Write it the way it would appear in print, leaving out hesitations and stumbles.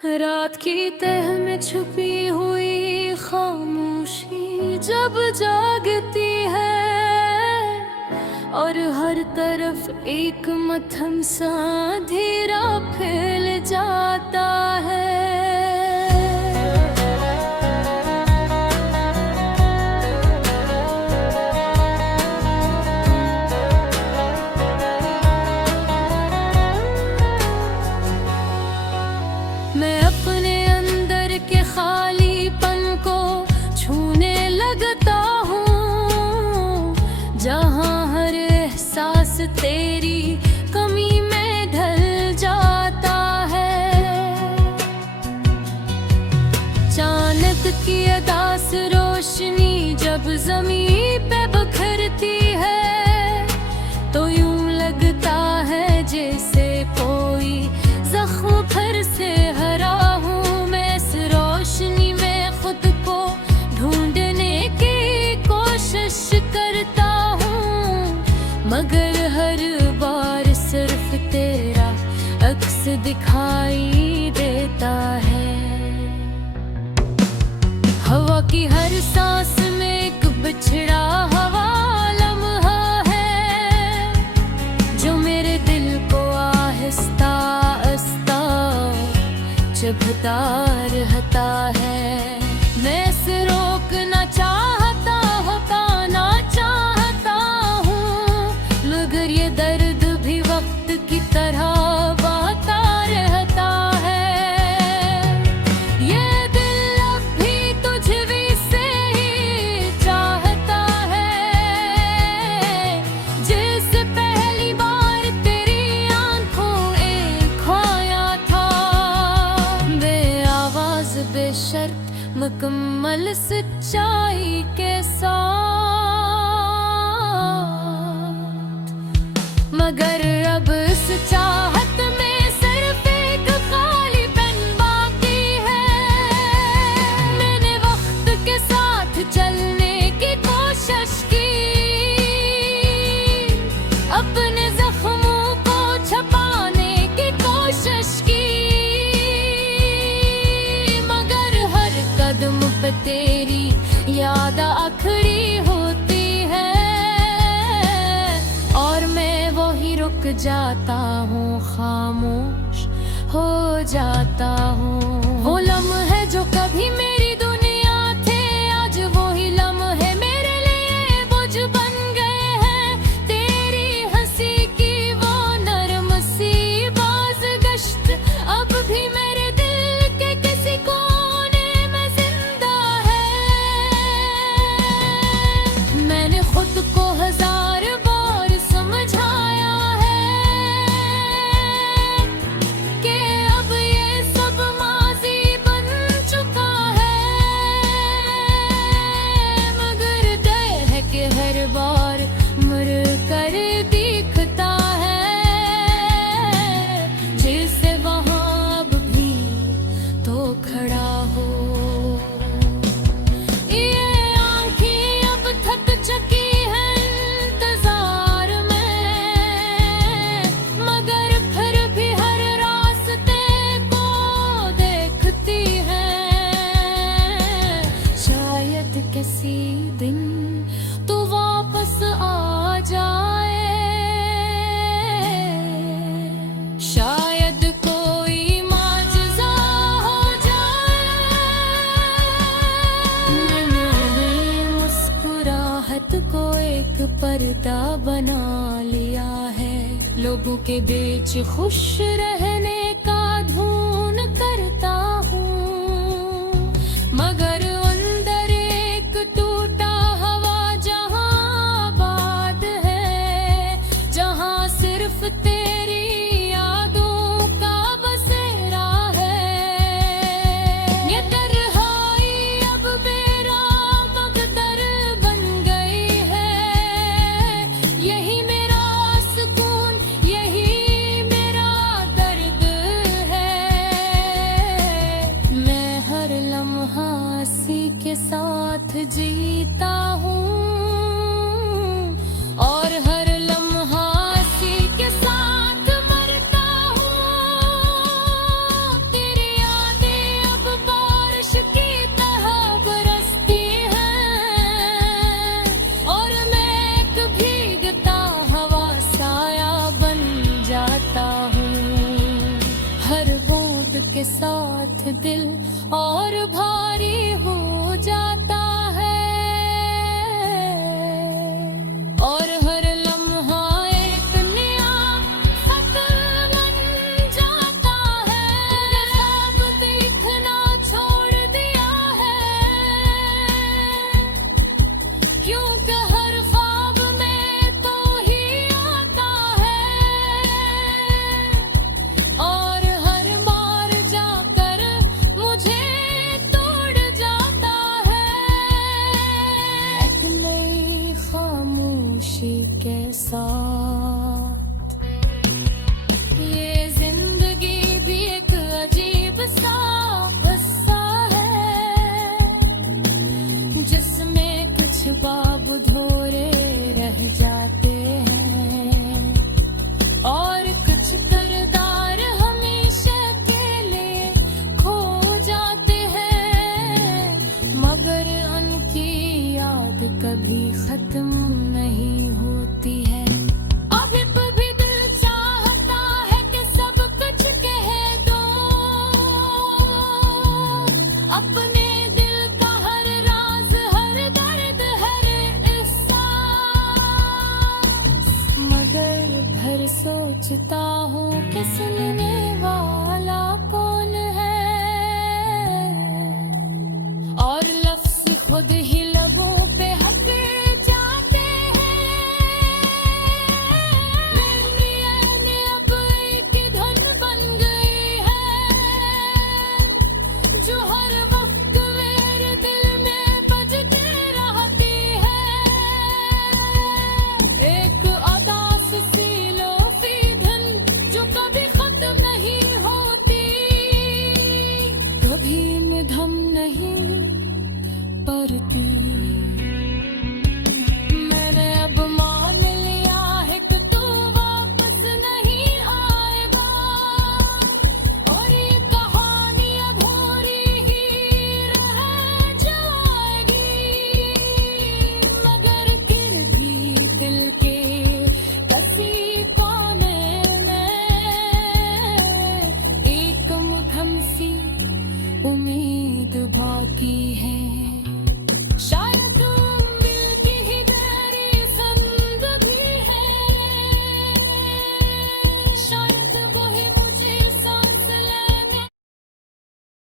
रात की तह में छुपी हुई खामोशी जब जागती है और हर तरफ एक मत्थम सा अंधेरा फैल जाता है। मैं अपने अंदर के खालीपन को छूने लगता हूँ, जहाँ हर एहसास तेरी कमी में ढल जाता है। चानक की अदास रोशनी जब ज़मीन पे बिखरती है तो यूं लगता है जैसे कोई जख्म फिर से हरा हूँ। मैं इस रोशनी में खुद को ढूंढने की कोशिश करता हूँ, मगर हर बार सिर्फ तेरा अक्स दिखाई देता है। हवा की हर सांस में एक बिछड़ा हवा लम्हा है जो मेरे दिल को आहिस्ता आहिस्ता चुभता रहता है। मैं इसे रोकना चाहता हटाना चाहता हूँ, मगर ये दर्द भी वक्त की तरह बहता रहता है। ये दिल अब भी तुझे से ही चाहता है, जैसे पहली बार तेरी आंखों एक खोया था। बेआवाज बेशर्त मुकम्मल सच्चाई के साथ, मगर अब इस चाहत में सिर्फ एक खालीपन बाकी है। मैंने वक्त के साथ चलने की कोशिश की, अपने जख्मों को छुपाने की कोशिश की, मगर हर कदम पे तेरी याद आखिरी होती है और मैं वही रुक जाता हूँ, खामोश हो जाता हूँ। वो लम्हे जो कभी मेरी दुनिया थे आज वही लम्हे मेरे लिए बोझ बन गए हैं। तेरी हंसी की वो नरम सी बाज़गश्त अब भी मेरे दिल के किसी कोने में जिंदा है। मैंने खुद को हजार बार समझाया है कि अब ये सब माजी बन चुका है, मगर डर है कि हर बार मर कर दिखता है जैसे वहाँ अब भी तो खड़ा हो। ये आँखें अब थक चुकी हैं इंतजार में, मगर फिर भी हर रास्ते को देखती हैं। शायद किसी दिन तू वापस आ जाए, शायद कोई माजज़ा हो जाए। मैंने मुस्कुराहट को एक पर्दा बना लिया है, लोगों के बीच खुश रहने का धून करता हूँ, मगर अंदर एक टूटा हवा जहाँ आबाद है, जहाँ सिर्फ तेरी यादों का बसेरा है। ये तन्हाई अब मेरा मकदर बन गई है, यही मेरा सुकून यही मेरा दर्द के साथ दिल और भारी हो जाता